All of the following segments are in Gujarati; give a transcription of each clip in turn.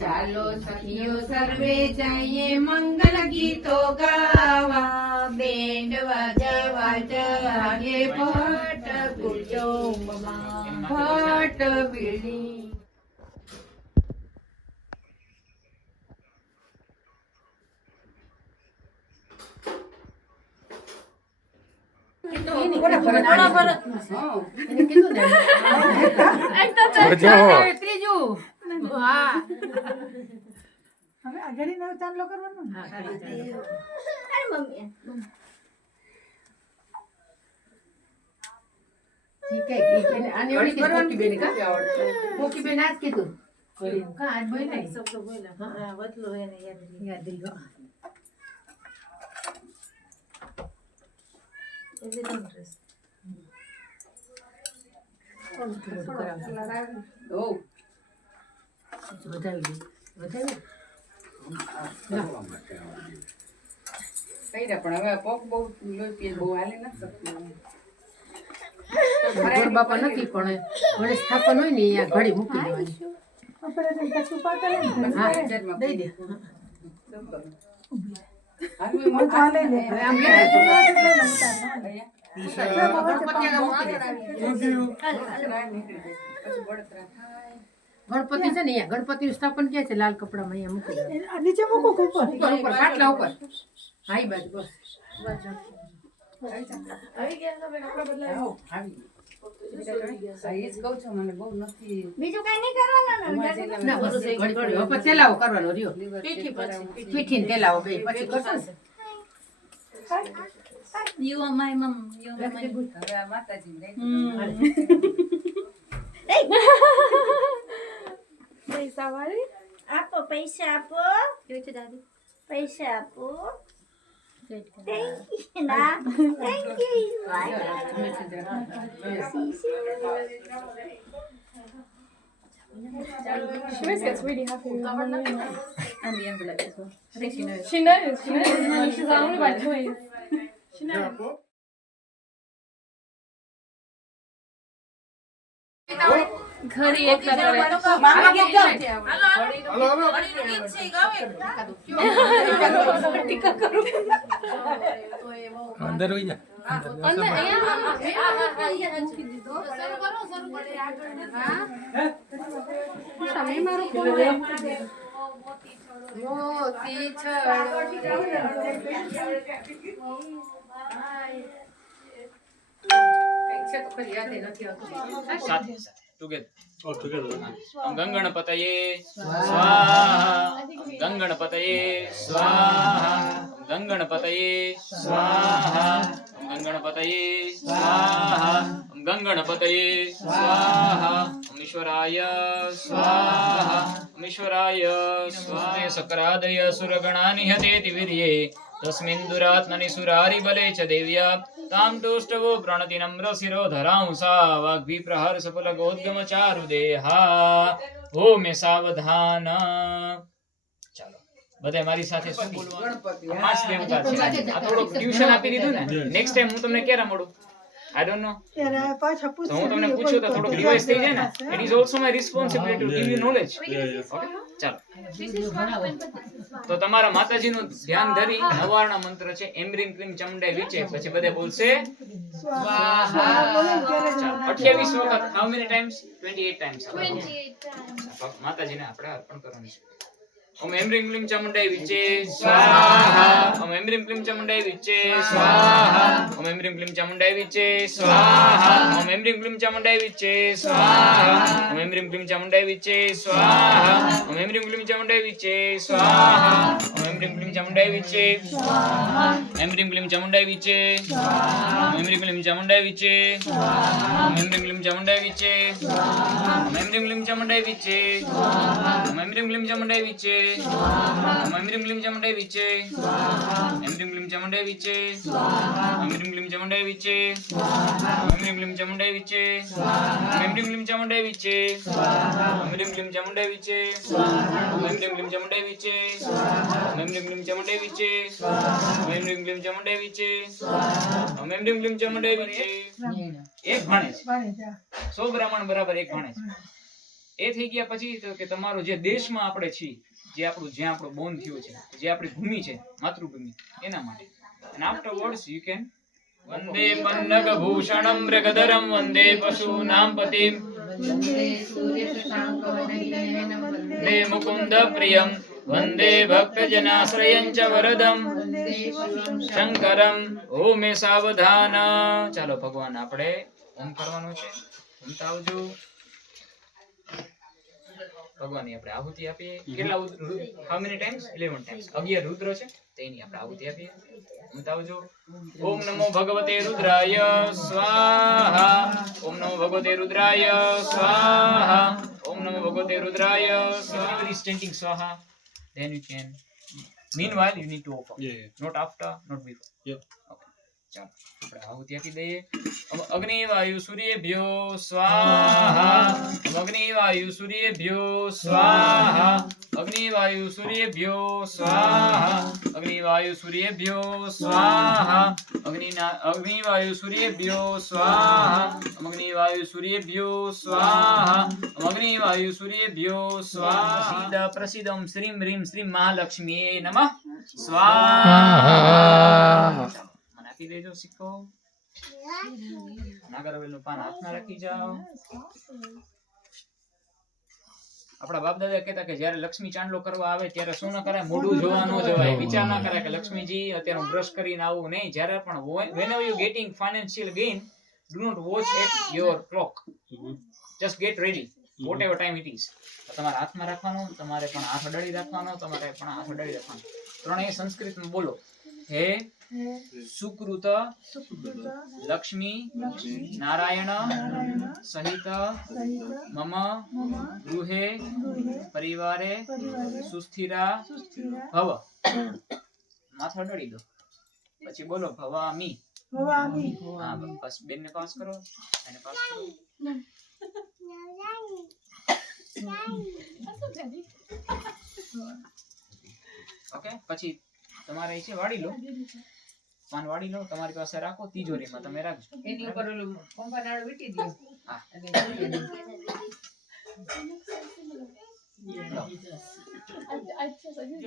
ચાલો સખીઓ સર્વે જઈએ મંગલ ગીતો ગાવા, બેન્ડ વાગે વાગે ભટ્ટ કુટુંબમાં ભટ્ટ બીડી. હવે આગળ નવ ચાંદલો કરવાનો. બાપા નથી પણ ગણેશ સ્થાપન હોય ને અહીંયા ઘડી મૂકી દેવાની. દઈ દે. ગણપતિ છે ને અહીંયા ગણપતિ નું સ્થાપન ક્યાં છે? લાલ કપડામાં અહીંયા મૂકી દે. નીચે મૂકો ઉપર ઉપર ખાટલા ઉપર. હા ઈ બાજુ બસ. બીજું કઈ નહીં કરવાનું ના બસ ઘડી હવે તેલાવો કરવાનો રહ્યો. પીઠી ને તેલાવો બે પછી કરશો ને. You are my mom. You are my mom. પૈસા વાળી આપો, પૈસા આપો. પૈસા આપો. Thank you. ના thank you. She always gets really happy with money. And the envelope as well. I think she knows. She knows. She's like, I want to buy toys. She knows. ઘરે એકલા કરે. અંદર હોઈ જા. અંદર મોતી ગંગણપતયે સ્વાહા, ગંગણપતયે સ્વાહા, ગંગણપતયે સ્વાહા, ગંગણપતયે સ્વાહા, ગંગણપતયે સ્વાહા, ઈશ્વરાય સ્વાહા, ઈશ્વરાય સ્વાહા. સકરાદય સુરગણાનિ હતેતિ વિર્યે તસ્મિन् દુરાત્મનિ સુરારિ બલે ચ દેવ્યા તામ ટોષ્ટવો પ્રણતિ નમ્ર શિરો ધરાંસા વાગ્ભી પ્રહર સફલ ગોદ્ગમ ચારુ દેહા ઓમ સાવધાન. ચાલો બધા મારી સાથે શું બોલવાનું? પાંચ દેવતા છે. આ થોડું ટ્યુશન આપી દીધું ને. નેક્સ્ટ ટાઈમ હું તમને ક્યારે મળું? I don't know. તો હું તમને પૂછું તો થોડુંક રિવાઇઝ થઈ જાય ને. It is also my responsibility to give you knowledge. Okay? ચાલો. તો તમારા માતાજીનું ધ્યાન ધરી નવાર્ણ મંત્ર છે એમ રીમ ક્લીમ ચમડે વિચે પછી બધે બોલશે સ્વાહા. 28 વખત. How many times? 28 times. 28 times. માતાજીને આપણે અર્પણ કરવાનું છે. ઓમ એમ રીમ ક્લીમ ચમડે વિચે સ્વાહા, ઓમ એમ રીમ ક્લીમ ચમડે વિચે સ્વાહા, ઓમ એમ રીમ ક્લીમ ચમડે વિચે સ્વાહા, ઓમ એમ રીમ ક્લીમ ચમડે વિચે સ્વાહા, ઓમ એમ રીમ ક્લીમ ચમડે વિચે સ્વાહા, ઓમ એમ રીમ ક્લીમ ચમડે વિચે સ્વાહા, ઓમ એમ રીમ ક્લીમ ચમડે વિચે સ્વાહા, એમ રીમ ક્લીમ ચમડે વિચે સ્વાહા, એમ રીમ ક્લીમ ચમડે વિચે સ્વાહા, એમ રીમ ક્લીમ ચમડે વિચે સ્વાહા, એમ રીમ ક્લીમ ચમડે વિચે સ્વાહા, એમ રીમ ક્લીમ ચમડે વિચે સ્વાહા, એમ રીમ ક્લીમ ચમડે વિચે સ્વાહા, એમ રીમ ક્લીમ ચમડે વિચે સ્વાહા, એમ રીમ ક્લીમ ચમડે વિચે સ્વાહા, એમ રીમ ક્લીમ ચમડે વિચે સ્વાહા, એમ રીમ ક્લીમ ચમડે વિચે સ્વાહા, એમ રીમ ક્લીમ ચમડે વિચે સ્વાહા, એમ રીમ ક્લીમ ચમડે વિચે સ્વાહા, એમ રીમ ક્લીમ ચમડે વિચે સ્વાહા, એમ રીમ ક્લીમ ચમડે વિચે સ્વાહા, એમ રીમ ક્લીમ ચમડે વિચે. એક ભાણે છે. 100 બ્રાહ્મણ બરાબર એક ભાણે છે. એ થઈ ગયા પછી તો કે તમારો જે દેશમાં આપણે છીએ, જે આપણું જ્યાં આપણો બોર્ન થયો છે, જે આપણી ભૂમિ છે, માતૃભૂમિ, એના માટે. And afterwards you can વંદે પન્નગ ભૂષણમ મૃગધરમ વંદે પશુનામ પતિમ વંદે મુકુંદ પ્રિયમ વંદે ભક્તજનાશ્રયં ચ વરદમ શંકરમ ઓમે સાવધાન. ચાલો ભગવાન આપણે ઓમ કરવાનું છે. ઓમતા આવજો. ભગવાનની આપણે આહુતિ આપીએ. કેટલા હાઉ મેની ટાઈમ્સ? 11 ટાઈમ્સ. 11 રુદ્ર છે તેની આપણે આહુતિ આપીએ. ઓમતા આવજો. ઓમ નમો ભગવતે રુદ્રાય સ્વાહા. ઓમ નમો ભગવતે રુદ્રાય સ્વાહા. ઓમ નમો ભગવતે રુદ્રાય સ્વાહા. Everybody is chanting Swaha. Then you can. Meanwhile, you need to offer. Not after, not before. Okay. ચાલો આપણે આહુતિ આપી દઈએ. અગ્નિ વાયુ સૂર્યેભ્યો સ્વાહા. અગ્નિ વાયુ સૂર્યેભ્યો સ્વાહા. અગ્નિ વાયુ સૂર્યેભ્યો સ્વાહા. અગ્નિ વાયુ સૂર્યેભ્યો સ્વાહા. અગ્નિ વાયુ સૂર્યેભ્યો સ્વાહા. અગ્નિ વાયુ સૂર્યેભ્યો સ્વાહા. અગ્નિ વાયુ સૂર્યેભ્યો સ્વાહા. પ્રસિદ્ધમ શ્રીમ હ્રીમ શ્રીમ મહાલક્ષ્મીએ નમઃ સ્વાહા. આપી દેજો સિક્કો. નાગરવેલનું પાન હાથમાં રાખી જાઓ. આપણા બાપ દાદા કહેતા કે જ્યારે લક્ષ્મી ચાંદલો કરવા આવે ત્યારે શું ન કરાય, મોઢું જોવા ન જવાય, વિચાર ના કરાય કે લક્ષ્મીજી અત્યારે હું બ્રશ કરીને આવું નહીં. જ્યારે પણ whenever you getting financial gain, do not watch at your clock. Just get ready whatever time it is. તમારા હાથમાં રાખવાનું, તમારે પણ હાથ અડાડી રાખવાનો, તમારે પણ હાથ અડાડી રાખવાનો. ત્રણેય સંસ્કૃતમાં બોલો. હે સુકૃત લક્ષ્મી નારાયણ સહિત મમ ગૃહે પરિવારે સુસ્થિરા ભવ. માથું અડાડી દો. પછી બોલો ભવામી. હા બસ. બેનને પાસ કરો, એને પાસ કરો. ઓકે. પછી તમારે છે વાળી લો, પાન વાળી લો, તમારી પાસે રાખો, તિજોરીમાં તમે રાખજો. એની ઉપર ઓલું પંપાનાળું વીટી દો. હા.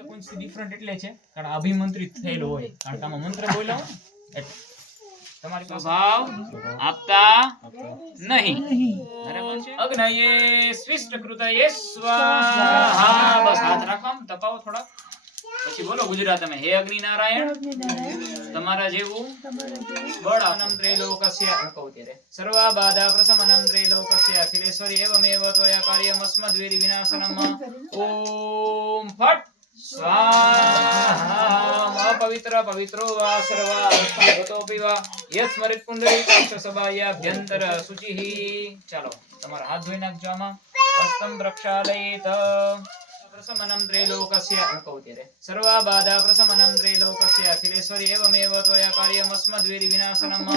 કોન્સી ડિફરન્ટ એટલે છે કારણ અભિમંત્રિત થયેલો હોય, કારણ કે આમાં મંત્ર બોલ્યા હોય એટલે તમારી પાસે ભાવ આપતા નહીં. બરાબર છે. અગ્નયે સ્વિષ્ટ કૃતયે સ્વાહા. બસ હાથ રાખો, તપાવો થોડા. પછી બોલો ગુજરાતમાં. હે અગ્નિ નારાયણ, તમારા જેવું બળ અનમ ત્રૈલોકસ્ય સર્વા બાધા પ્રશમનમ ત્રૈલોકસ્ય અખિલેશ્વરી એવમેવ ત્વયા કાર્યમસ્મદ્વેરી વિનાશનમ. ઓમ ફટ સ્વાહા. અપવિત્ર પવિત્રો વા સર્વા ભગવતોપી વા યત સ્મરિત પુંડરીકાક્ષ સભાયાભ્યંતર શુચિઃ. ચાલો તમારા હાથ ધોઈ નાખજો. આમાં હસ્તમ પ્રક્ષાલયેત પ્રશમનમ ત્રૈલોકસ્ય સર્વા બાધા પ્રશમનમ ત્રૈલોકસ્ય અખિલેશ્વરી એવમેવ ત્વયા કાર્યમસ્મદ્વેરી વિનાશનમ.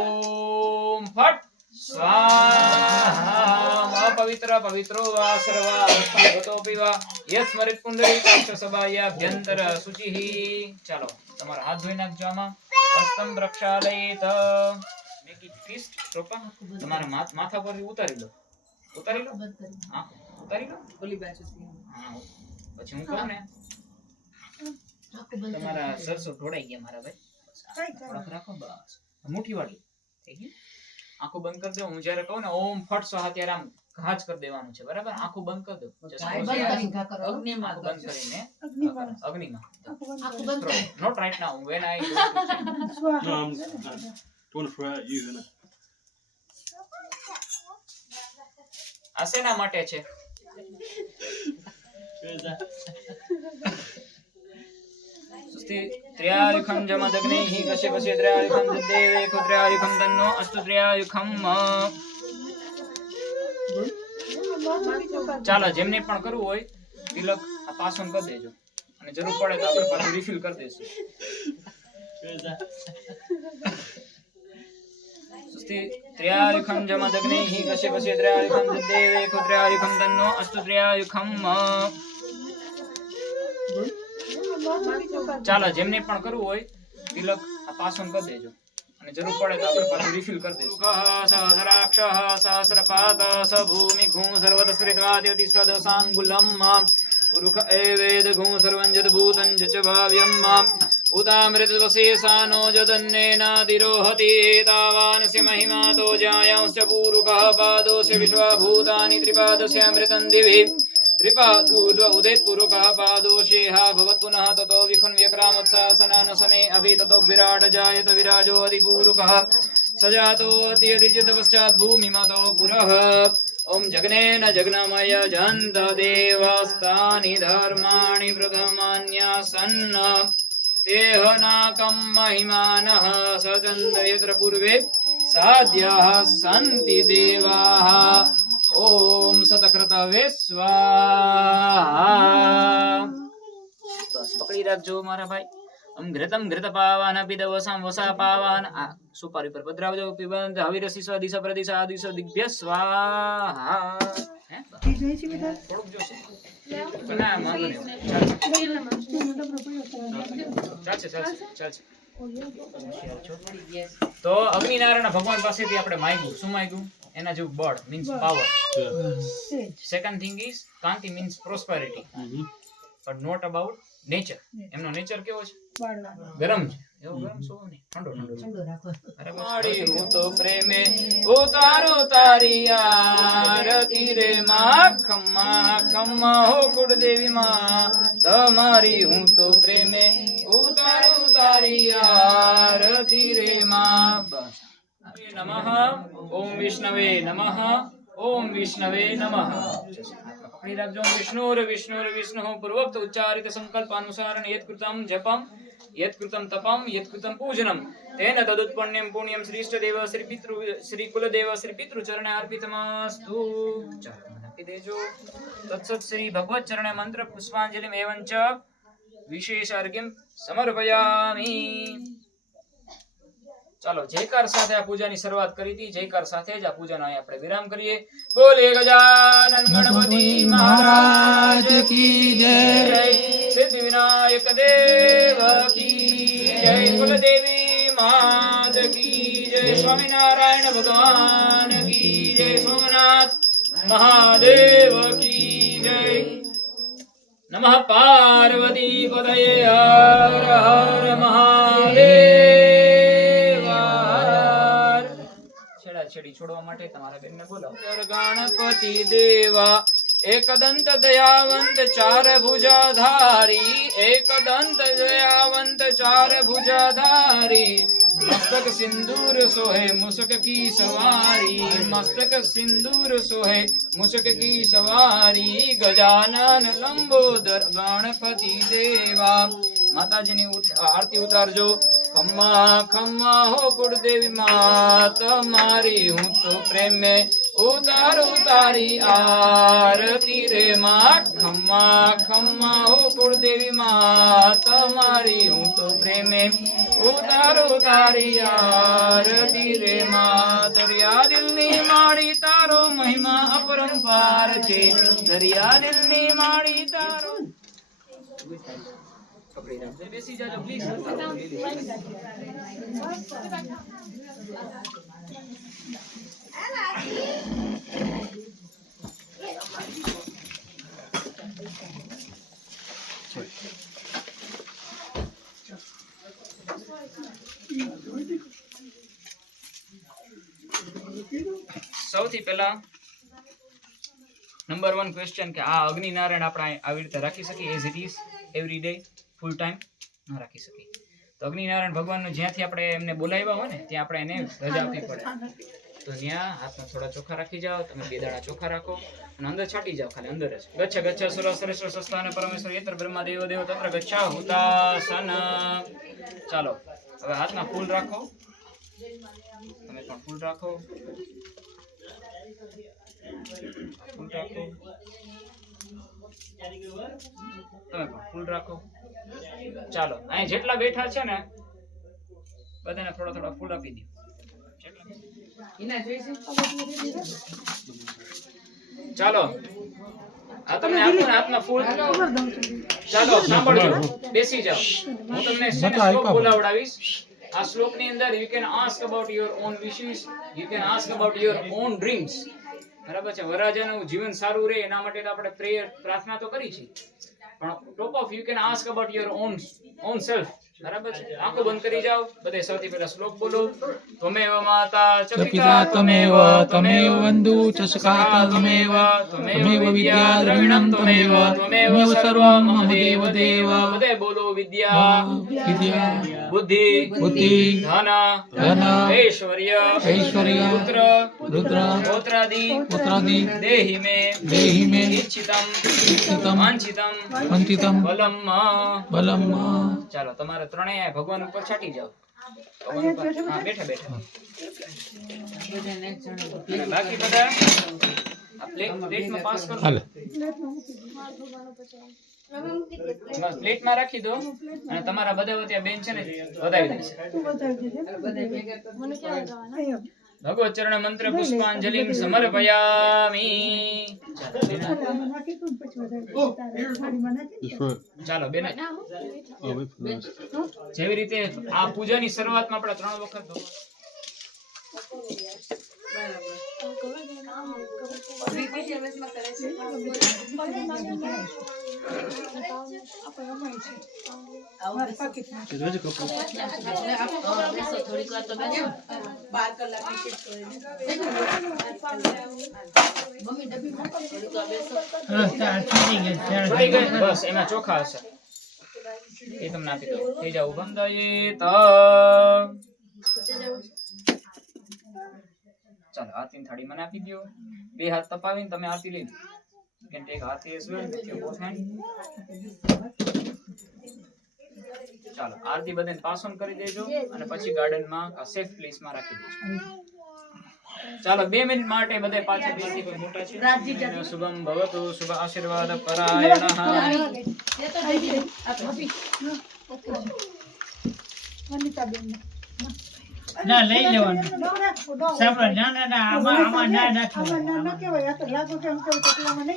ઓમ ફટ સ્વાહા. અપવિત્ર પવિત્રો વા સર્વા ભગવતોપી વા યત સ્મરિત પુંડરીકાક્ષ સભાયાભ્યંતર શુચિઃ. ચાલો તમારા હાથ ધોઈ નાખજો. આમાં હસ્તમ પ્રક્ષાલયેત. Make it fist proper. તમારા માથા પરથી ઉતારી લો. ઉતારી લો. હા ઉતારી લો. ઓલી બાજુથી. હા પછી હું કહું ને તમારા સરસો ઢોળાઈ ગયા મારા ભાઈ. થોડાક રાખો. બસ મુઠ્ઠી વાળી થઈ ગઈ. આંખો બંધ કરી દો. હું જ્યારે કહું ને ઓમ ફટ સ્વાહા ત્યારે આમ ઘા જ કરી દેવાનું છે. બરાબર. આંખો બંધ કરી દો. અગ્નિમાં બંધ કરીને અગ્નિમાં. આખું બંધ કરો. Note right now when I Don't try it using it. આ શેના માટે છે? ત્ર્યાયુખમ જમદગ્નૈઃ કશ્યપસ્ય ત્ર્યાયુખમ તદ્દેવે ત્ર્યાયુખમ તન્નો અસ્તુ ત્ર્યાયુખમ. ચાલો જેમને પણ કરવું હોય તિલક આ પાસન કરી દેજો અને જરૂર પડે તો આપણે પાછું રિફિલ કરી દઈશું. ત્ર્યાયુખમ જમદગ્નૈઃ કશ્યપસ્ય ત્ર્યાયુખમ તદ્દેવે ત્ર્યાયુખમ તન્નો અસ્તુ ત્ર્યાયુખમ. ચાલો જેમને પણ કરવું હોય તિલક આ પાસન કરી દેજો અને અને જરૂર પડે તો આપણે પાછું રિફિલ કરી દઈશું. સહસ્રાક્ષ સહસ્રપાદ સભૂમિ ઘું સર્વતસ્રિત્વાદ્યતિષ્ઠદ સાંગુલમ પુરુષ એવેદ ઘું સર્વં જદ ભૂતં ચ ભાવ્યમ ઉતામૃતવશેષાનો જદન્નેનાતિરોહતિ એતાવાનસ્ય મહિમાતો જાयांश्च પૂરુષः પાદોસ્ય વિશ્વભૂતાनि ત્રિપાદસ્યામૃतं દિવિ त्रिपादूर्ध्व उदित पुरुषः पादोषेहा भवत् पुनः ततो विखुन् व्यक्रामोत्सासनानसने अभि ततो विराट जायत विराजो अधिपूरुषः सजातो अत्यधिचित पश्चात् भूमिमतो पुरः ॐ जग्नेन जग्नमय जन्त देवस्तानि धर्माणि प्रथमान्यासन् तेहनाकं महिमानः सचन्द यत्र पूर्वे साध्याः सन्ति देवाः ओम सतक्रतवे स्वाहा. બસ પકડી રાખજો મારા ભાઈ. અમ ઘૃતમ ઘૃત પાવાન પીદવસમ વસા પાવાન. આ સુપારી પર પધરાવજો. પિબંધ હવિરસી સ્વાદિશ પ્રદિશા આદિશ દિગ્ભ્ય સ્વાહા. હે ઈ જોઈ છે બેટા થોડુંક જોશે ના માંગો ને ચાલશે ચાલશે ચાલશે. તો અગ્નિનારાયણ ભગવાન પાસેથી આપણે માંગ્યું. શું માંગ્યું? એના જેવું બળ means power. Second thing is કાંતિ means prosperity, but not about nature. એમનો નેચર કેવો છે? ગરમ છે. એવો ગરમ શું નહીં, ઠંડો ઠંડો રાખો. અરે મારી હું તો પ્રેમે ઉતારો તારી આરતી રે માં ખમ્મા ખમ્મા હો કુળદેવી માં. તમારી હું તો પ્રેમે ઉતારો તારી આરતી રે માં. બસ નમઃ ઓમ વિષ્ણવે નમઃ ઓમ વિષ્ણવે નમઃ. પકડી રાખજો. વિષ્ણુર વિષ્ણુર વિષ્ણુ પૂર્વોક્ત ઉચ્ચારિત સંકલ્પાનુસારણ યત્કૃતમ જપમ યત્કૃતમ તપમ યત્કૃતમ પૂજનમ તેન તદુત્પન્નમ પુણ્યમ શ્રી ઇષ્ટદેવ શ્રી પિતૃ શ્રી કુલદેવ શ્રી પિતૃ ચરણે અર્પિતમસ્તુ. આપી દેજો. તત્સત શ્રી ભગવત ચરણે મંત્ર પુષ્પાંજલિ એવંચ વિશેષ અર્ઘ્યમ સમર્પયામિ. ચાલો જયકાર સાથે આ પૂજાની શરૂઆત કરી હતી. જયકાર સાથે જ આ પૂજાનો અહીં આપણે વિરામ કરીએ. બોલે ગજાનન ગણપતિ મહારાજ કી જય. સિદ્ધિ વિનાયક દેવ કી જય. કુલદેવી માત કી જય. સ્વામિનારાયણ ભગવાન કી જય. સોમનાથ મહાદેવ કી જય. નમઃ પાર્વતી પતયે હર હર મહાદેવ. છેડી છોડવા માટે તમારા બેનને બોલાવો. ગણપતિ દેવા एकदंत दयावंत चार भुजाधारी. एकदंत दयावंत चार भुजाधारी. मस्तक सिंदूर सोहे मुसक की सवारी. मस्तक सिंदूर सोहे मुसक की सवारी. गजानन लंबोदर गणपति देवा. माताजीनी आरती उतारજો. खम्मा खम्मा हो कुलदेवी मात मारी હું તો પ્રેમે ઉતારું તારી આરતી રે માં. ખમ્મા ખમ્મા હો કુળદેવી માં તમારી હું તો પ્રેમે ઉતારું તારી આરતી રે માં. દરિયા દિલની માળી તારો મહિમા અપરંપાર છે. દરિયા દિલની માળી તારો. બેસી જાજો પ્લીઝ. સૌથી પહેલા નંબર 1 ક્વેશ્ચન કે આ અગ્નિનારાયણ આપણે આવી રીતે રાખી શકીએ as it is every day full time? ના રાખી શકીએ. તો અગ્નિનારાયણ ભગવાનનું જ્યાંથી આપણે એમને બોલાવ્યા હોય ને ત્યાં આપણે એને રજા આપવી પડે. તો ત્યાં હાથમાં થોડા ચોખા રાખી જાઓ. તમે 2 દાણા ચોખા રાખો અને અંદર છાંટી જાઓ. ખાલી અંદર જ ગચ્છ ગચ્છ સુર શ્રેષ્ઠ સંસ્થાન પરમેશ્વર યત્ર બ્રહ્મા દેવ દેવ તત્ર ગચ્છા હુતાસન. ચાલો હવે હાથમાં ફૂલ રાખો. તમે પણ ફૂલ રાખો. ફૂલ રાખો. તમે પણ ફૂલ રાખો. ચાલો અહીં જેટલા બેઠા છે ને બધાને થોડા થોડા ફૂલ આપી દો. ચાલો આ તમને આપો ને હાથમાં ફૂલ. ચાલો સાંભળજો. બેસી જાઓ. હું તમને સ્ટોપ બોલાવડાવીશ. આ શ્લોકની અંદર you can ask about your own wishes, you can ask about your own dreams. બરાબર છે. વરરાજાનું જીવન સારું રહે એના માટે તો આપણે પ્રેયર પ્રાર્થના તો કરી છે, પણ top of you can ask about your own self. બરાબર છે. આંખો બંધ કરી જાઓ. બધે સૌથી પહેલા શ્લોક બોલો. ત્વમેવ માતા ચ પિતા ત્વમેવ બંધુ ચ સખા ત્વમેવ વિદ્યા દ્રવિણમ ત્વમેવ સર્વં મમ દેવ દેવ. બધે બોલો. વિદ્યા બુદ્ધિ ધન ઐશ્વર્ય પુત્ર પૌત્રાદિ દેહી મે ઇચ્છિતમ વાંછિતમ બલમ. ચાલો તમારે ત્રણેય ભગવાન ઉપર છાટી જાઓ. ભગવાન ઉપર. હા, બેઠા બેઠા. અને બાકી બધા આ પ્લેટમાં પાસ કરો. પ્લેટમાં રાખી દો અને તમારા બધા વચ્ચે બેન છે ને વધાવી દેશે. ભગવત ચરણ મંત્ર પુષ્પાંજલિ સમર્પયામી. ચાલો બેન, જેવી રીતે આ પૂજાની શરૂઆતમાં આપણે 3 વખત બસ એમાં ચોખા હશે એ તમને આપી દો. થઈ જાવ બંધાયે. ચાલો આરતી થાળી મને આપી દો. 2 હાથ તપાવીને તમે આરતી લઈ લો. કેમ કે એક હાથ એ સ્વયં બોથ હેન્ડ. ચાલો આરતી બધાને પાસ ઓન કરી દેજો અને પછી ગાર્ડનમાં આ સેફ પ્લેસમાં રાખી દેજો. ચાલો 2 મિનિટ માટે બધે પાછા બેસી. કોઈ મોટા છે શુભમ ભવતુ શુભ આશીર્વાદ પરાયણઃ. ના લઈ લેવાનું.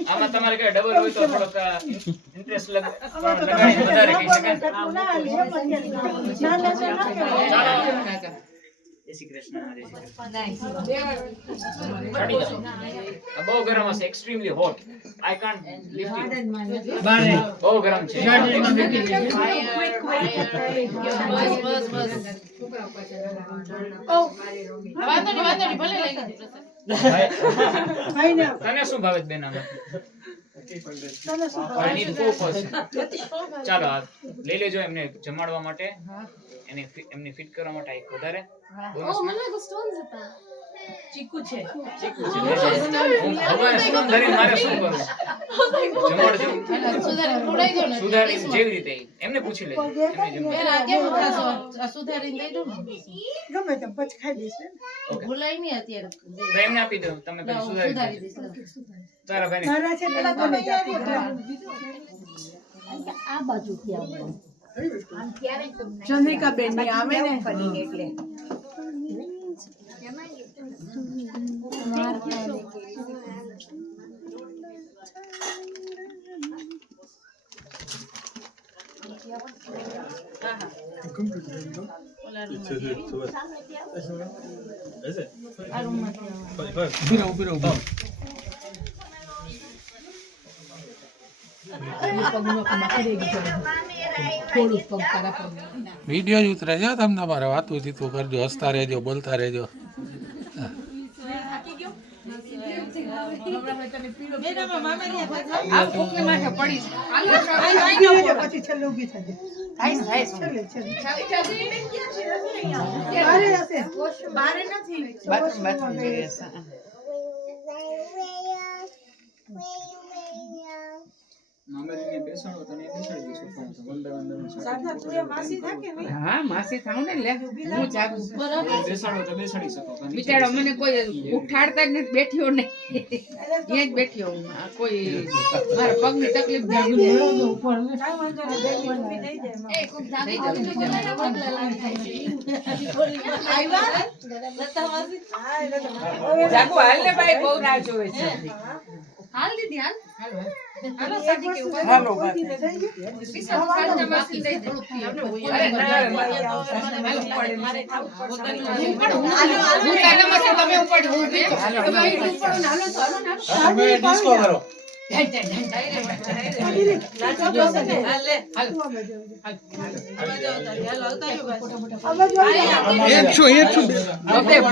આમાં તમારે કઈ ડબલ હોય તો થોડોક ઇન્ટરેસ્ટ લગાડી વધારે કહી શકાય. ચાલો જય શ્રી કૃષ્ણ. બહુ ગરમ હશે. Extremely hot. I can't lift it. બહુ ગરમ છે. તને શું ભાવે બેન? ચાલો લઈ લેજો એમને જમાડવા માટે, એમને ફિટ કરવા માટે એક વધારે ચીકુ છે. હું ભગવાને સુગમ ધરીને મારે શું કરવું? જમાડજો. સુધારી જેવી રીતે એમને પૂછી લેજો. ગમે તેમ પછી ખાઈ દઈશ. તો એમને આપી દો. તમે પછી સુધારી દેજો. તારા ભાઈને આ બાજુ ચંદ્રિકા બેન ની આવે ને એટલે વિડીયો જ ઉતરે છે. તમે તમારે વાતું ચીતું કરજો, હસતા રહેજો, બોલતા રહેજો. પછી છેલ્લે ઉભી થશે. મામાજીને બેસાડો તને બેસાડી દઈશું. હા માસી થાઉં ને લે હું જાગું. બેસાડો તો બેસાડી શકો. બિચારો મને કોઈ ઉઠાડતા જ નથી, બેઠ્યો નહીં, ત્યાં જ બેઠ્યો હું. આ કોઈ મારા પગની તકલીફ જાગું હાલ ને ભાઈ બહુ ના જોવે છે. હાલ દીદી હાલ હાલો સાજી કે ઉપર હાલો પીસા તો સાજા માસી દઈ દે અરે ના મારે હું તારા માટે તમે ઉપર હું બીજો હવે અહીં ઉપર હાલો તો હાલો ના તમે ડિસ્કો કરો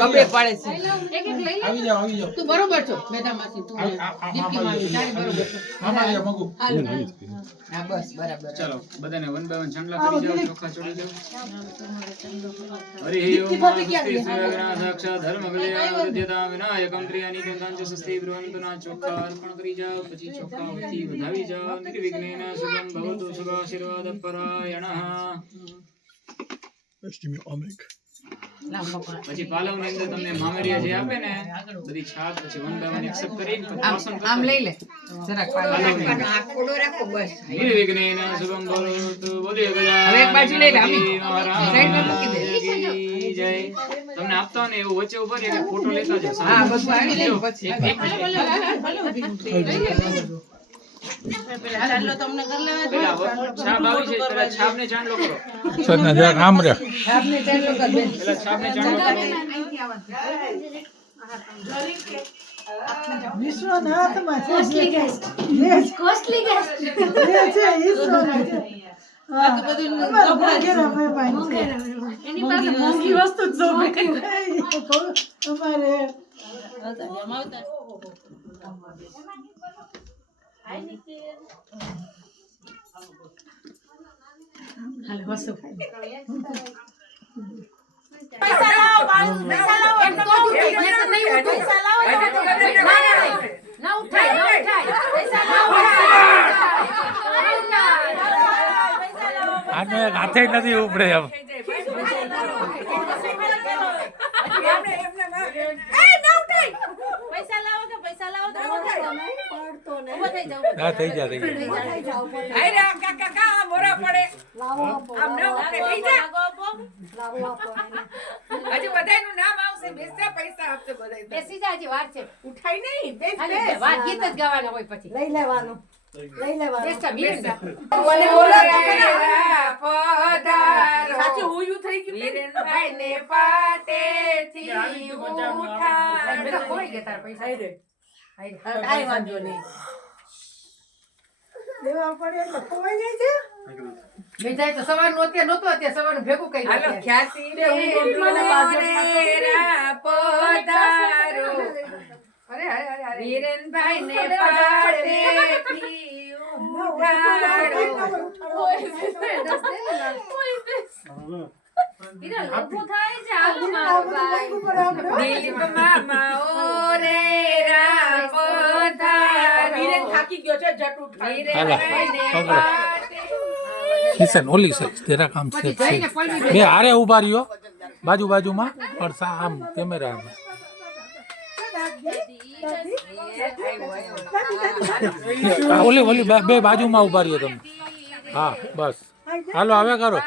બબે પાડે છે આવી જાઓ તું બરોબર છો મેધા માસી તું દીપકી માસી તારી બરોબર છો મામા લે મગુ હા બસ બરાબર ચાલો બધાને વન બાય વન ચાંદલા કરી જાઓ ચોખા ચોડી જાઓ હરિ ઓમ સાક્ષાત ધર્મ કલ્યાણ વિનાયકમ ત્રિયાની ગંધાંચ સસ્તી બ્રહ્મંતના ચોખા અર્પણ કરી જાઓ પછી ચોખાથી વધાવી જાઓ નિર્વિઘ્નેન શુભમ ભવતુ શુભાશીર્વાદ પરાયણઃ પછી પાલવ ની અંદર તમને મામેરિયા જે આપે ને બધી છાપ પછી વન બાય વન એક્સેપ્ટ કરી આમ લઈ લે જરાક આખોડો રાખો બસ નિર્વિઘ્નેન શુભમ ભવતુ બોલે ગજા હવે એક બાજુ લઈ લે અમી મહારાજ સાઈડ માં મૂકી દે જય તમને આપતા હોય ને એવું વચ્ચે ઉભા રહી ફોટો લેતા જાઓ હા બધું આવી લે પછી પેલા છાપ આવી છે પેલા છાપને ચાંદલો કરો સરના જરાક આમ રે આપને ચાલો કર બેન પેલા છાપને ચાંદલો કરો વિશ્વનાથમાં છે કોસ્ટલી ગેસ્ટ કોસ્ટલી ગેસ્ટ છે ઈશ્વરનાથ એની પાસે મોંઘી વસ્તુ જ જોવે અમારે હાલ વસ્તુ પૈસા લાવો બાળુ પૈસા લાવો એમ તો પૈસા નહીં ઉઠાય ના ઉઠાય પૈસા લાવો આનો એક હાથે નથી ઉપડે એમ ના થઈ જાય હજી બધાયનું નામ આવશે બેસતા પૈસા આપશે બધાય બેસી જા હજી વાર છે ઉઠાઈ નહીં વાત ગીત જ ગાવાના હોય પછી લઈ લેવાનું બેસતા વીર મને બોલો પધારો સાચું હોયું થઈ ગયું વીરેનભાઈ ને પાટેથી ઉઠાડો બધા કોઈ ગયા તારા પૈસા કાઈ વાંધો નહીં લેવા પડે એટલે ખોવાઈ જાય છે બેજાય તો સવારનું અત્યારે નહોતું અત્યારે સવારનું ભેગું કરી હાલો ખ્યાતિ રે પધારો અરે અરે અરે વીરેનભાઈ ને પાટેથી ઉઠાડો વીરા લોભો થાય છે હાલ મારો ભાઈ દિલીપ મામા ઓરે રા પધારો વીરેન થાકી ગયો છે જટ ઉઠાડો વીરેનભાઈ ને કિશન ઓલી સાઈડ જરાક આમ છે બે હારે ઉભા રહ્યો બાજુ બાજુમાં પણ આમ કેમેરા ઓલી ઓલી બે બાજુમાં ઉભા રહ્યો તમે હા બસ હાલો હવે કરો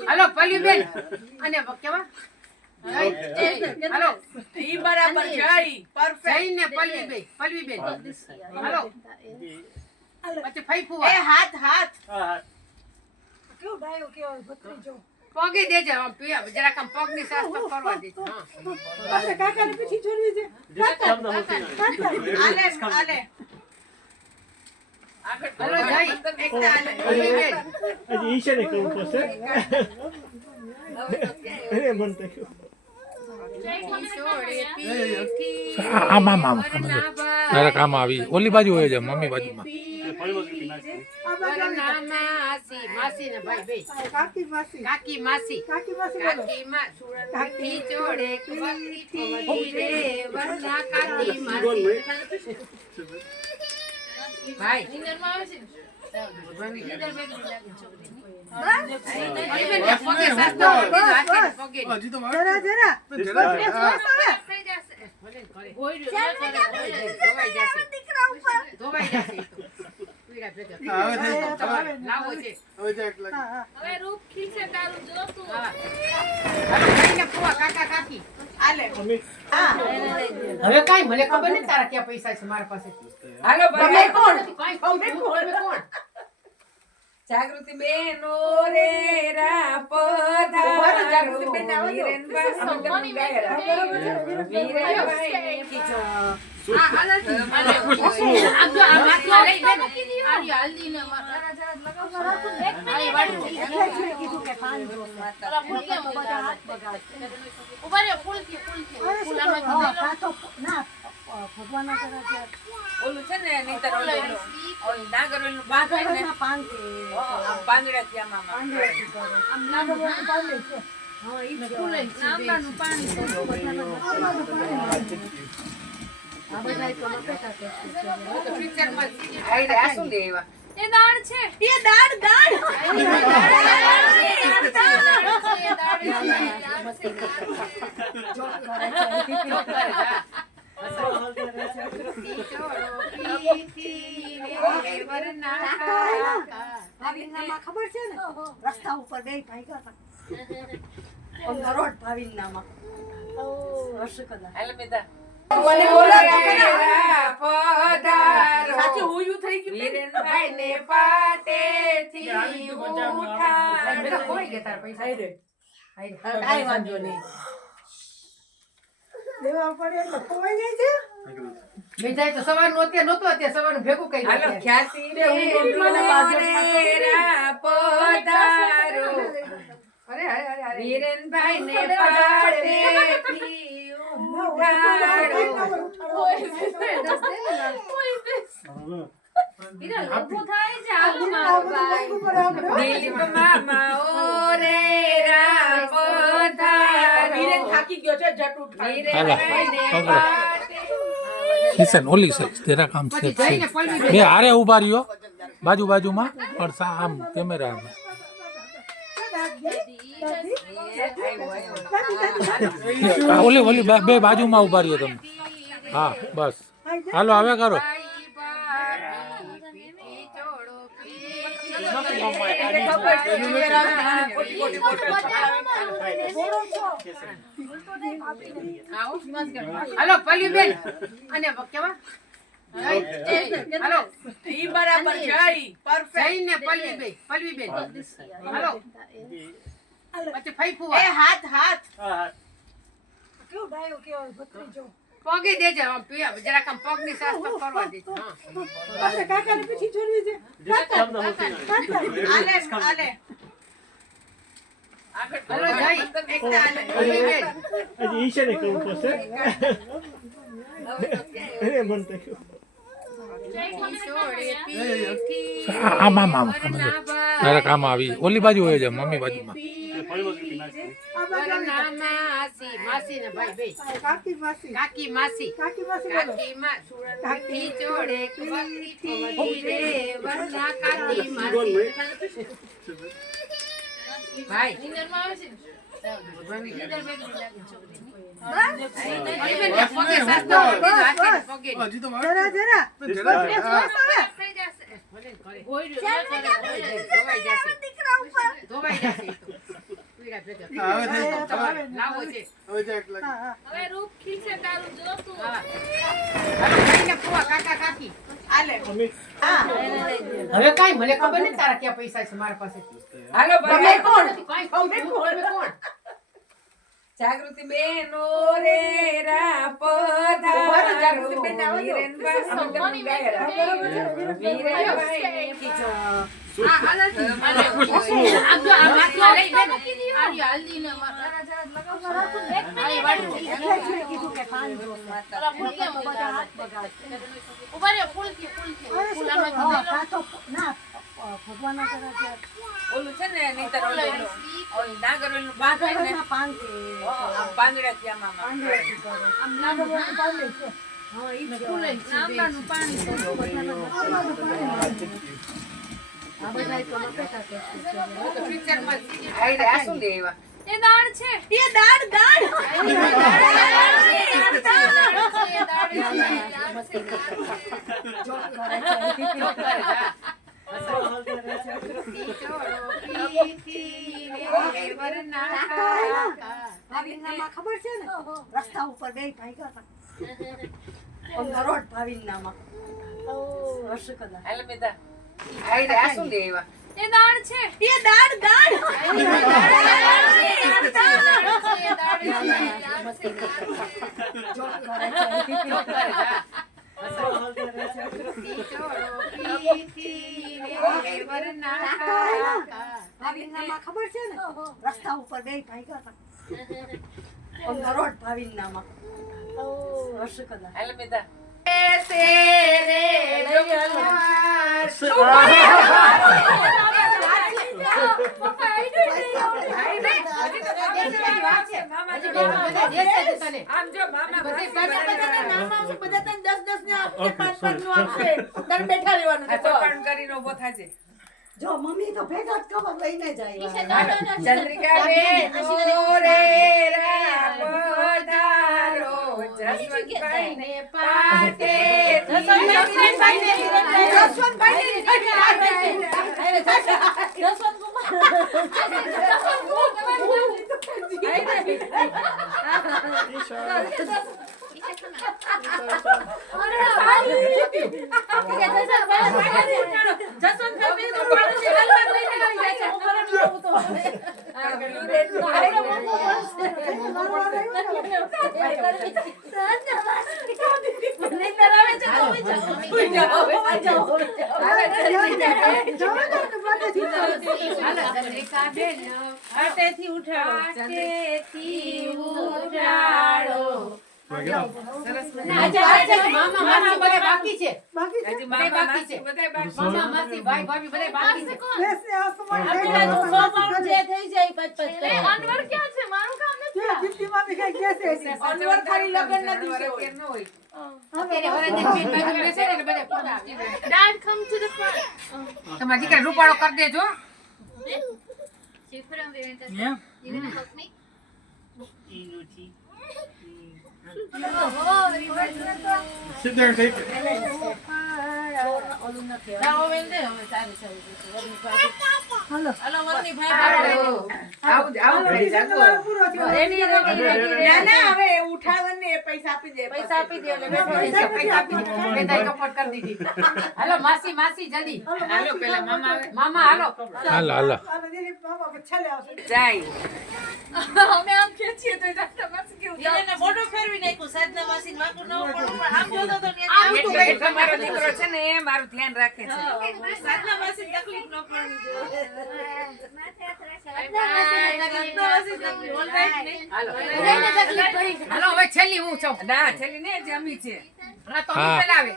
હાલો પલ્લી બેન અને કેવા હાલો ઈ બરાબર જઈ પરફેક્ટ જઈને પલ્લી બેન હાલો પછી ફઈ ફુવા એ હાથ હાથ કેવું ડાયો કેવો ભત્રીજો પગે દેજે આમ જરાક આમ પગની સાસ તો કરવા દે હા આપણે કાકાને પીછી છોડવી છે આલે આલે હાલો જઈ એકતા આલે પલ્લી બેન હજી ઈશે ને કેવું પડશે એને મન થયું આમ આમ આમ જરાક આમ આવી ઓલી બાજુ હોય છે મમ્મી બાજુમાં માસી ને ભાઈ બે કાકી માસી કાકી માસી કાકી માસી બોલો કાકી જોડે રે વરના કાકી માસી ભાઈ પગે સાસ્તો પગે જરા જરા ધોવાઈ જશે પીડા ભેગા. હા, હવે થઈ ગયું. તમારે લાવો છે. હવે જાક લાગે. હા, હા. હવે રૂપ ખીલશે તારું જોતું. હા. હાલો, ભાઈને ફુવા, કાકા કાકી. આલે. મમ્મી હવે કાંઈ મને ખબર નથી તારા ક્યાં પૈસા છે મારા પાસે. હાલો તમે ભાઈ કોણ? કાંઈ કહું છું, તમે કોણ? જાગૃતિ બેન રે રા જાગૃતિ બેન આવો તો. Money maker. હા, હાલો. આમ જો આ માટલા લઈ લે. આરી હલ્દી ને મારા જરા લગાવ. આઈ વાડી. એટલે જ મેં કીધું કે પાણી જો. ઓલા ફૂલ કેમ બધા હાથ બગાડ. ઉભા રે ફૂલ થી અરે ફૂલ શું આમાં કરું? હા, કાં તો ના ભગવાનના કરાવ્યા. ઓલું છે ને નહીતર ઓલું નાગર ઓલું બાંધે ને બાગડના પાંદડે. પાંદડા ત્યાં મામા પાંદડેથી કરો. આમ નાગરવાળું પાંદડે છે. હા, ઈ જ ફૂલ કરાવે. નામનું પાણી આ બધાય તો લપેટા કરશે છે. પિક્ચરમાં આઈ આ શું લેવા એ દાળ છે. એ દાળ દાળ. ભાવિનનામાં ખબર છે ને? રસ્તા ઉપર બે ભાગ્યા હતા. On the road, ભાવિનનામાં. હર્ષકદા. હાલ બેટા મને બોલો તો ખરા. પધારો સાચું હુંયું થઈ ગયું. વીરેનભાઈ ને પાટેથી ઉઠાડો. બધા ખોઈ ગયા તારા પૈસા. કાંઈ વાંધો નહીં. લેવા પડે એટલે ખોવાઈ જાય છે. બીજાએ તો સવારનું અત્યારે નહોતું, અત્યારે સવારનું ભેગું કરી હાલો દીધું. ખ્યાતિ પધારો અરે અરે અરે અરે વીરેનભાઈ ને પાટેથી ઉઠાડો. દિલીપ મામા ઓ રે રા પધારો. વીરેન થાકી ગયો છે જટ ઉઠાડ. વીરેનભાઈ ને હાલો. પાટેથી કિશન ઓલી છે તેરા કામ છે પછી જઈને પલવી બે હારે ઉભા રહ્યો બાજુ બાજુમાં પણ આમ કેમેરા ઓલી ઓલી બે બાજુમાં ઉભા રહ્યો તમે હા બસ હાલો હવે કરો હાલો પલ્લીબેન અને કેવા હાલો ઈ બરાબર જય પરફેક્ટ. જઈને પલ્લીબેન હાલો પછી ફઈ એ ફુવા હાથ હાથ. કેવું ડાયો કેવો ભત્રીજો. પગે દેજે આમ જરાક આમ પગની સાસ તો કરવા દે હા આપણે કાકાને પીઠી છોડવી છે. આલે આલે. હાલો જઈ એકતા આલે. પલ્લીબેન હજી ઈશાને કરવું પડશે એને મન થયું આમ આમ આમ તારા કામ આવી ઓલી બાજુ હોય છે મમ્મી બાજુમાં માસી માસી ને ભાઈ બે કાકી માસી. કાકી માસી કાકી માસી બોલો. કાકી માં કાકી જોડે કવરી રે વરના કાકી માસી ભાઈ પલ્લીબેન ને પગે સાસ તો હાથે પગે જરા જરા. ધોવાઈ જશે પીડા ભેગા. હા, હવે થઈ ગયું. તમારે લાવો છે. હવે જાક લાગે. હા, હા. હવે રૂપ ખીલશે તારું જોતું. હા. હાલો ભાઈને ફુવા, કાકા કાકી. આલે. મમ્મી હવે કાંઈ મને ખબર નથી તારા ક્યાં પૈસા છે મારા પાસે. હાલો તમે ભાઈ કોણ? કાંઈ કહું છું, તમે કોણ? જાગૃતિ બેન રે રા પધારો જાગૃતિ બેન આવો તો. વીરેનભાઈ હા, હાલો. આમ જો આ માટલા લઈ લે. આરી હલ્દી ને મારા જરા લગાવ. આઈ વાડી. એટલે જ મેં કીધું કે પાણી જો. ઓલા ફૂલ કેમ બધા હાથ બગાડ. ઉભા રે ફૂલ થી અરે ફૂલ શું આમાં કરું? હા, કાં તો ના ભગવાનના કરાવ્યા. ઓલું છે ને નહીતર ઓલું નાગર ઓલું બાંધે ને બાગડના પાંદડે. પાંદડા ત્યાં મામા પાંદડેથી કરો. આમ નાગરવાળું પાંદડે છે. હા, ઈ જ કરાવે. નામનું પાણી આ બધાય તો લપેટા કરશે છે. પિક્ચરમાં આઈ આ શું લેવા એ દાળ છે. એ દાળ દાળ ભાવિનામાં ખબર છે ને રસ્તા ઉપર બે ભાગ્યા હતા નરોટ ભાવિનામાં હર્ષકલા હાલ બેટા આઈ રે આ શું લેવા એ દાળ છે. એ દાળ દાળ ભાવિનામાં ખબર છે ને રસ્તા ઉપર બે ભાગ્યા હતા નરોટ ભાવિનામાં હર્ષકલા હાલ બેટા આમ જો મામા પણ કરીને ઉભો થાજે જો મમ્મી તો ભેગા જ કવર લઈને જાય ચંદ્રિકા બેન ઓરે રા પધારો જસવંતભાઈ ને પાટે તમારી દીકરા રૂપાળો કરી દેજો Sit there and take it. હાલો માસી માસી જલ્દી હાલો પેલા મામા આવે મામા હાલો હાલો હાલો જાય અમે આમ ખેંચીએ તો ડાક્ટર પાસે કેવું એટલે મારો દીકરો છે ને એ મારું ધ્યાન રાખે છે હાલો હવે છેલ્લી હું છું ના છેલ્લી ને જમી છે હા તો હું પેલા આવે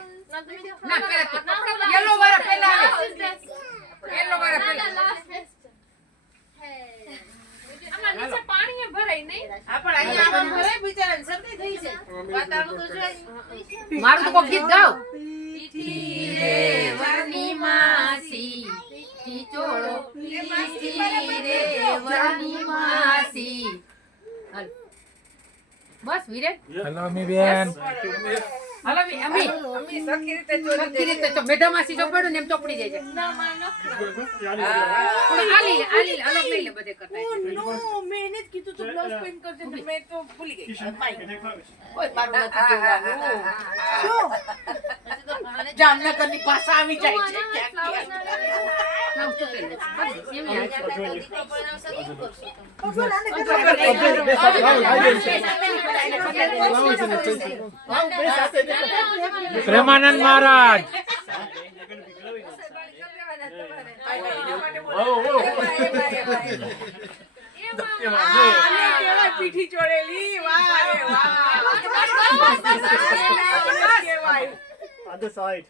ના પેલા યલો વાળા પેલા આવે યલો વાળા પેલા નીચે પાણી ભરાય નહીં મારું તો કોઈ ગીત ગાવ બસ વિરે હેલો અમી બેન હાલો અમી સરખી રીતે તો મેધા માસી જો પડ્યું ને એમ ચોપડી જાય છે આલી આલી અલગ લઈ લે બધે કરતા જામનગરની ભાષા આવી જાય છે પ્રેમાનંદ મહારાજ પીઠી ચોળેલી Other side.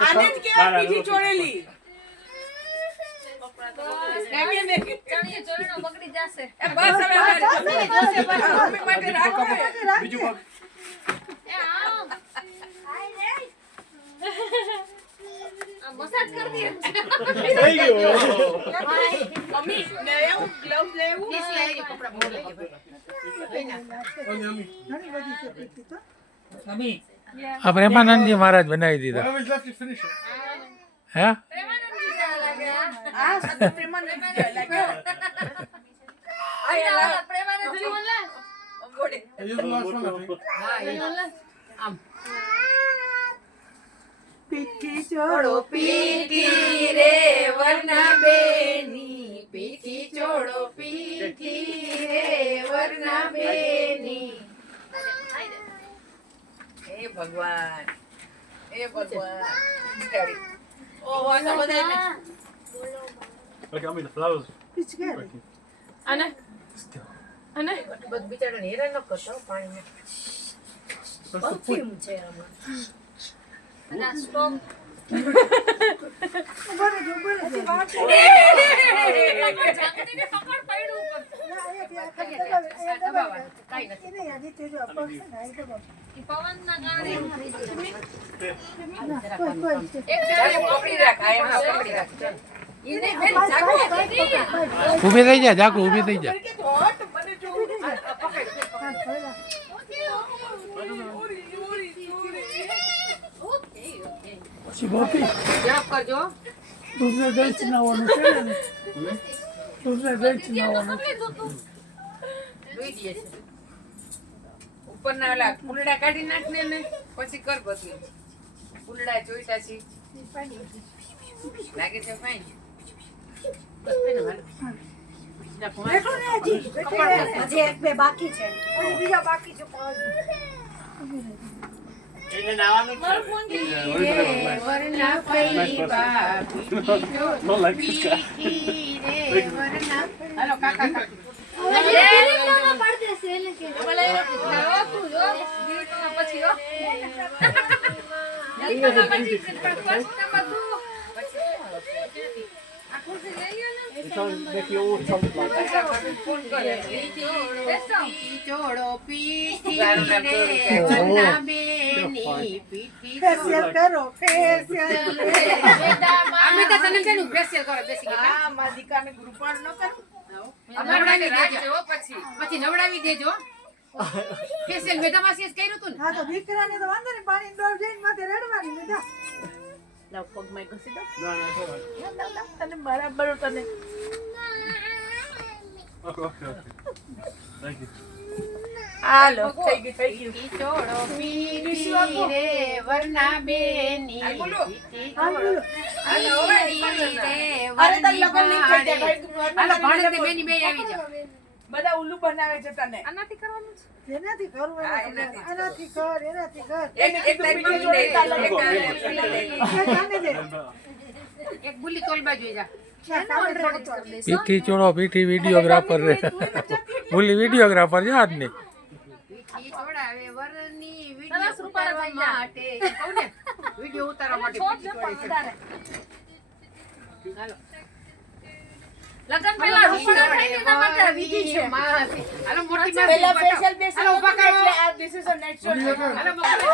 આને જ કેવાય પીઠી ચોળેલી બગડી જશે બસ હવે મમ્મી માટે રાખો બીજું પગ. એ આમ મસાજ કરી દે. Thank you. મમ્મી ને એવું ગ્લવ્સ લેવું Kiss લાવી દે, કપડાં બહુ લઈ દે. ઘણી બધી છે પીકી તો. આ પ્રેમાનંદજી મહારાજ બનાવી દીધા Whatever's left, just finish it. હે આ સાથે પ્રેમાનંદ લાગ્યો. પ્રેમાનંદ જોયું લે. બોડે. You're the last one, I think. હા, એ આમ. પીકી ચોળો પીઠી રે વરના બેની પીઠી ચોળો પીઠી રે વરના બેની હે ભગવાન ઓહો આ તો બધા Okay, I mean the flowers. પિચકારી. અને અને બધું બિચારાને હેરાન ન કરતો હો પાણીમાં. પરફ્યુમ છે આમાં. અને આ સ્ટોક ઉભા રહેજો. જાગતીને પકડ પડ્યું ઉપર. કાંઈ નથી. એને યાદી તે જો પગ છે ને, આ તો બસ. ઈ પવનના કારણે એવું થઈ જાય. કોઈ. એક ચાલો, પકડી રાખ, આ એમાં પકડી રાખ, ચાલો. ઈને બેન જાગો કરી. ઊભી થઈ જા જાકુ ઊભી થઈ જા પછી ગોપી જપ કરજો. દૂધને દહીં ચનાવવાનું છે ને. દૂધને દહીં ચનાવવાનું. જોઈ દઈએ છે. ઉપરના ઓલા ફૂલડા કાઢી નાખ ને પછી કર બધું. ફૂલડા જોઈતા છે. લાગે છે ફાઈન. બસ બેન હાલો. બેઠો ને હજી. હજી એક બે બાકી છે. અને બીજા બાકી છે. મારું ફોન કે વરના પૈબા Not like this guy. હાલો કાકા કાકા. You can't make it all chunk like that. Phone કરે. ચોળો પીઠી રે Oh. વરના બેની પીઠી ફેશિયલ કરો. ફેશિયલ. અમે તો તને કેનું ફેશિયલ કરો બેસી ગયા. આ મારી દીકરાને ગ્રુપાણ ન કરું નવડાવી દેજો પછી નવડાવી દેજો. ફેશિયલ મેં તમાસી કર્યું હતું ને. હા તો દીકરાને તો વાંધો નહીં. પાણી ડોળ જઈને માથે રેડવાની બેટા. લાવ પગમાં ઘસી દો No, it's all right. તને બરાબર તને Okay. Thank you. હાલો થઈ ગયું ચોળો પીઠી રે વરના બેની પીઠી ચોળો પીઠી રે અરે તને વરની લગન નહીં થઈ જાય ભાડે. ભાઈ હાલો ભાણેજ ને બેની બે આવી જાઓ. બધા ઉલ્લુ બનાવે છે તને આનાથી કરવાનું છે. જેનાથી કરવું હા, એનાથી કર. એનાથી કર. એક તારી મમ્મી લે, એક કાને દે. એક ગુલી તોલ બાજુ જા. પીઠી ચોળો પીઠી વિડીયોગ્રાફર રે ભૂલી વિડીયોગ્રાફર યાદ નહીં પીઠી ચોળાવે વરની સરસ વિડિયો રૂપાળા ઉતારવા થઈ માટે જા. કહું ને વિડિયો ઉતારવા માટે છોડ પીઠી ને ચોળી પણ છે. વધારે. હાલો. લગન પહેલા રૂપાળા થાય ને એના માટે આ વિધિ છે. હાલો મોટી માં પહેલા ફેશિયલ બેસી હાલો ઉભા કરો. એટલે આ ધીસ ઇઝ અ નેચરલ હાલો મોકલો.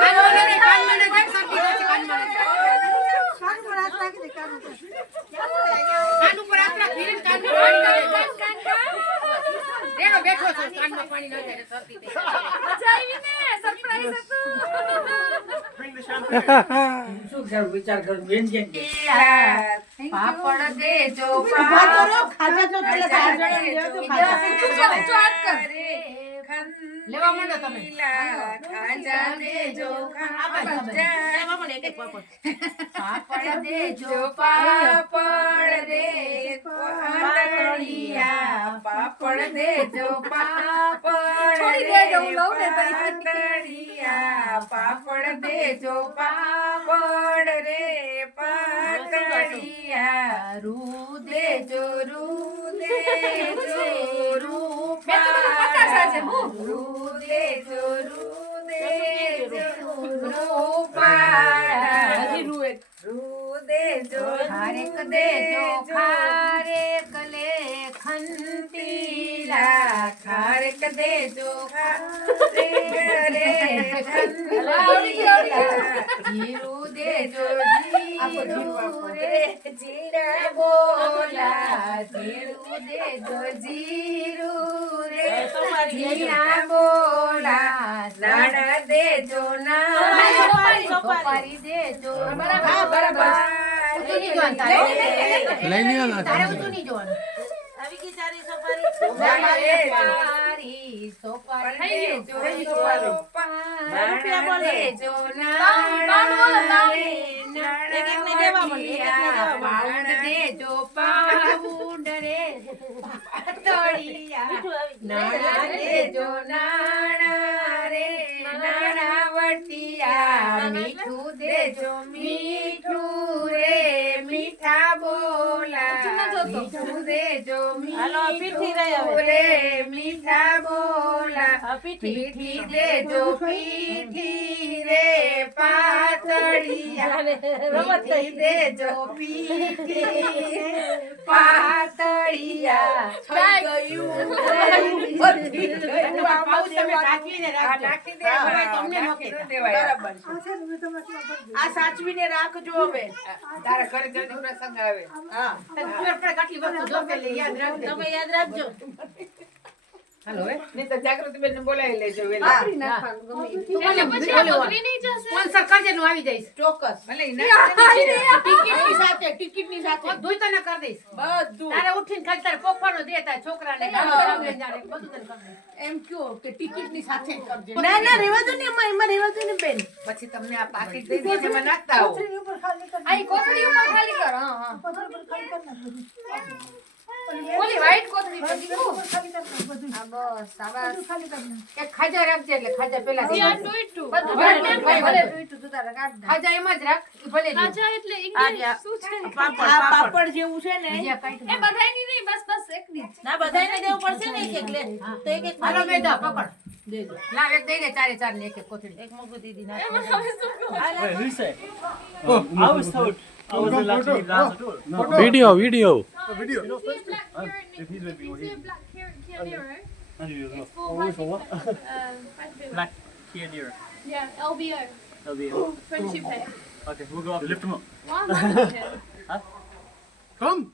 કાનમાં ને કાનમાં ને દેખ સરખી છે કાનમાં ને. કાન પર હાથ રાખી દે. કાન ઉપર. કાન ઉપર હાથ રાખીને કાનમાં પાણી નાખે. રેડો બેઠો છો કાનમાં પાણી નાખે એટલે શરદી થઈ જાય. મજા આવી ને સરપ્રાઈઝ હતું. Bring the champagne. પાપડ દેજો ઉભા તો રહો. ખાજા તો પેલા ચાર જણા લેવા તો ખાજા. લેવા માંડો તમે. ખાજા દેજો પાપડ દેજો પાપડ દે પાતળિયા પાપડ દેજો પાપડ છોડી દેજો, હું લઉં ને ભાઈ. પાતળિયા પાપડ દેજો પાપડ રે પાતળિયા રૂ દેજો રૂ દેજો રૂ મેં તો બધું પચાસ છે, હું. રૂ દેજો રૂ દેજો રૂપાળા રૂ દેજો ખારેક દેજો ખારેક લે ખંતી લીલા ખારેક દેજો રે રે જીરું દેજો જીરું રે જીરા બોલા જીરું દેજો જીરું રે જીરા બોલા નાણા દેજો ના સોપારી દેજો બરાબર લઈ લ્યો ને તારે ઊંધું નહીં જોવાનું સોપારી સોપારી દેજો નાણા દેજો નાણા પાઉન્ડ દેજો પાઉન્ડ રે પાતળિયા નાણા દેજો નાણા રે નાણા વટિયા મીઠું દેજો મીઠું રે મીઠા બોલા મીઠું દેજો મીઠું રે મીઠા બોલા પીઠી દેજો પીઠી રે પાતળિયા પીઠી દેજો પીઠી પાતળિયા થઈ ગયું બધી ગયું તમે સાચવીને રાખજો નાખી દેવાય તમને નોકે બરાબર આ સાચવીને રાખજો હવે તારા ઘરે જલ્દી પ્રસંગ આવે હા ખબર પડે કેટલી વસ્તુ જોકે લે યાદ રાખજો તમે યાદ રાખજો હાલો હે નહીં તો જાગૃતિ બેન બોલાવી લેજો વેલા સ્પોન્સર કરજે નું આવી જઈશ ચોક્કસ ભલે ટિકિટની સાથે બધું તને કરી દઈશ બધું તારે ઉઠીને ખાલી તારે પોખવાનો દે તારા છોકરાને બધું તને કરી દઈશ એમ કયો કે ટિકિટની સાથે કરજે ના રેવા દો ને એમાં રેવા દો ને બેન પછી તમને આ પાકીટ દઈ દઈએ એમાં નાખતા આવો આઈ કોથળી ઉપર ખાલી કર હા હા ઓલી વ્હાઈટ કોથળી પછી આ બસ સાબાસ એક ખાજા રાખજે એટલે ખાજા પેલા ખાજા એમ જ રાખ ભલે ખાજા એટલે ઇંગ્લિશ શું છે પાપડ જેવું છે ને એ બધાયની નહીં બસ બસ એકની ના બધાને દેવું પડશે ને એક લે તો એક એક હાલો બેટા પકડ દેજો લાવ એક દઈ દે ચારે ચાર ને એક એક કોથળી એક મોગું દીદી ના Wait, who said? Oh, I was told I was allowed to leave the house at all. No. Video video Video. If he's with me, what And you as well. for For what? Black Kia Niro. Yeah, LBO, That'll be it. friendship pay. Okay, we'll go up. Lift him up. Why am I not here? Come.